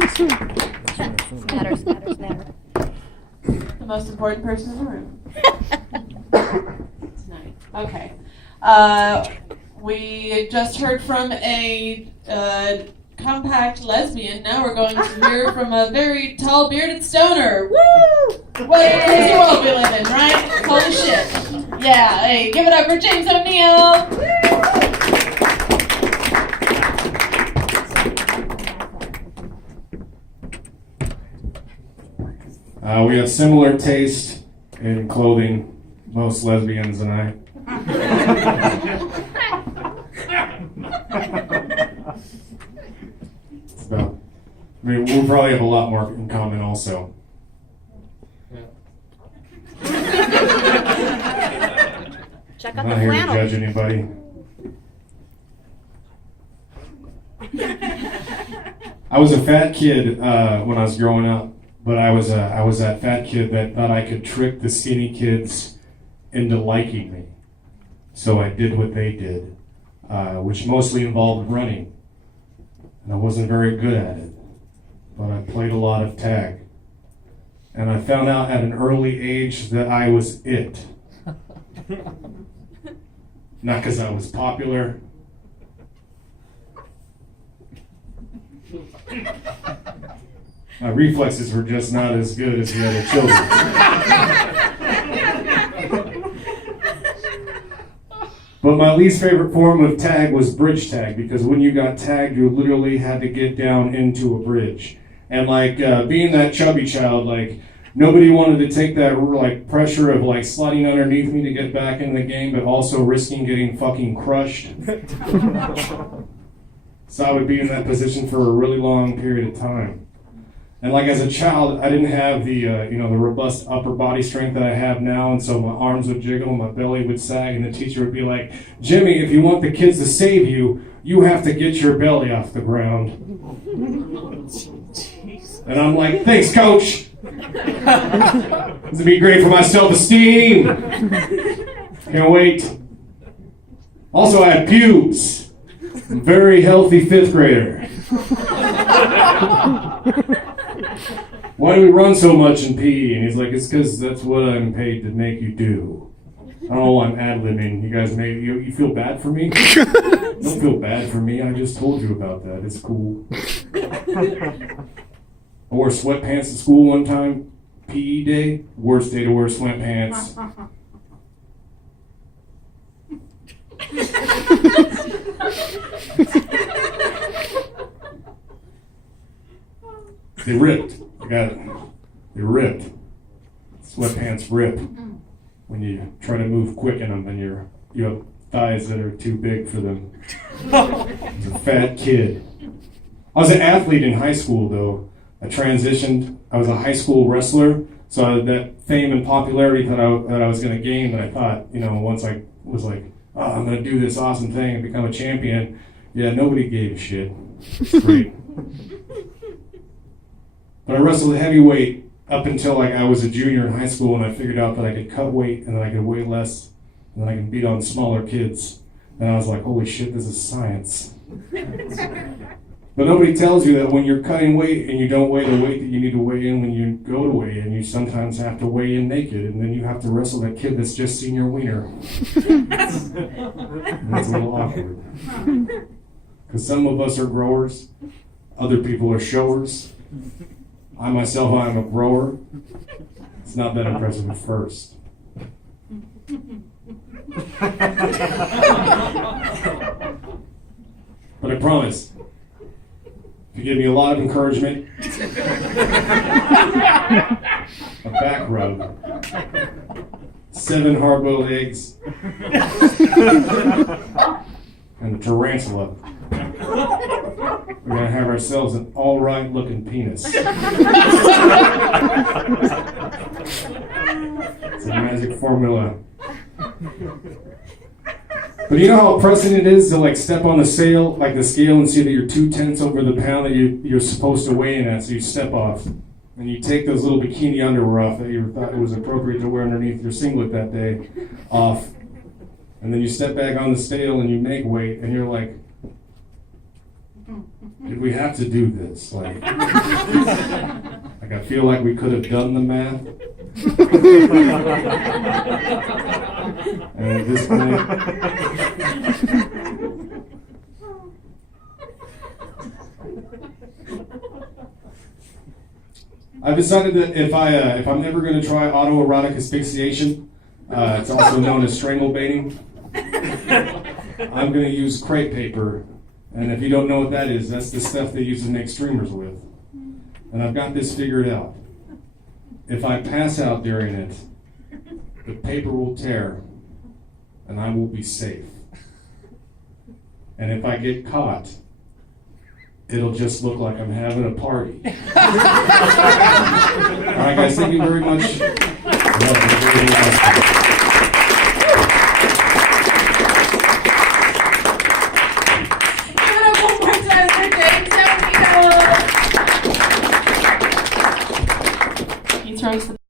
Matters. The most important person in the room tonight. Okay. We just heard from a compact lesbian. Now we're going to hear from a very tall, bearded stoner. Woo! What a crazy world we live in, right? Holy shit. Yeah, hey, give it up for James O'Neill. We have similar taste in clothing, most lesbians and I. It's about, we'll probably have a lot more in common also. Check I'm out not the here to flannel. judge anybody. I was a fat kid when I was growing up, but I was that fat kid that thought I could trick the skinny kids into liking me. So I did what they did, which mostly involved running. And I wasn't very good at it, but I played a lot of tag. And I found out at an early age that I was it. Not because I was popular. My reflexes were just not as good as the other children. But my least favorite form of tag was bridge tag, because when you got tagged, you literally had to get down into a bridge. And being that chubby child, nobody wanted to take that pressure of sliding underneath me to get back in the game, but also risking getting fucking crushed. So I would be in that position for a really long period of time. And as a child, I didn't have the the robust upper body strength that I have now, and so my arms would jiggle, my belly would sag, and the teacher would be like, "Jimmy, if you want the kids to save you, you have to get your belly off the ground." And I'm like, "Thanks, coach. This would be great for my self-esteem. Can't wait." Also, I had pubes. Very healthy fifth grader. "Why do we run so much in PE?" And he's like, "It's because that's what I'm paid to make you do." I don't know why I'm ad-libbing. You guys you feel bad for me? Don't feel bad for me. I just told you about that. It's cool. I wore sweatpants to school one time. PE day. Worst day to wear sweatpants. They ripped. I got it. They ripped. Sweatpants rip when you try to move quick in them, and you have thighs that are too big for them. I was a fat kid. I was an athlete in high school, though. I transitioned. I was a high school wrestler, so that fame and popularity that I was going to gain, that I thought, once I was like, "Oh, I'm going to do this awesome thing and become a champion." Yeah, nobody gave a shit. It's great. But I wrestled heavyweight up until I was a junior in high school, and I figured out that I could cut weight, and then I could weigh less, and then I could beat on smaller kids. And I was like, holy shit, this is science. But nobody tells you that when you're cutting weight and you don't weigh the weight that you need to weigh in when you go to weigh in, you sometimes have to weigh in naked, and then you have to wrestle that kid that's just seen your wiener. That's a little awkward. Because some of us are growers, other people are showers. I myself, I'm a grower. It's not that impressive at first. But I promise, if you give me a lot of encouragement, a back rub, 7 hard-boiled eggs, and a tarantula, we're going to have ourselves an all-right looking penis. It's a magic formula. But you know how oppressive it is to step on the scale and see that you're 2/10 over the pound that you're supposed to weigh in at, so you step off. And you take those little bikini underwear off that you thought it was appropriate to wear underneath your singlet that day off. And then you step back on the scale and you make weight, and you're like, you're we have to do this. Like I feel like we could have done the math. And at this point, I've decided that if I'm ever going to try autoerotic asphyxiation, it's also known as strangle baiting, I'm going to use crepe paper. And if you don't know what that is, that's the stuff they use to make streamers with. And I've got this figured out. If I pass out during it, the paper will tear, and I will be safe. And if I get caught, it'll just look like I'm having a party. All right, guys, thank you very much. He throws the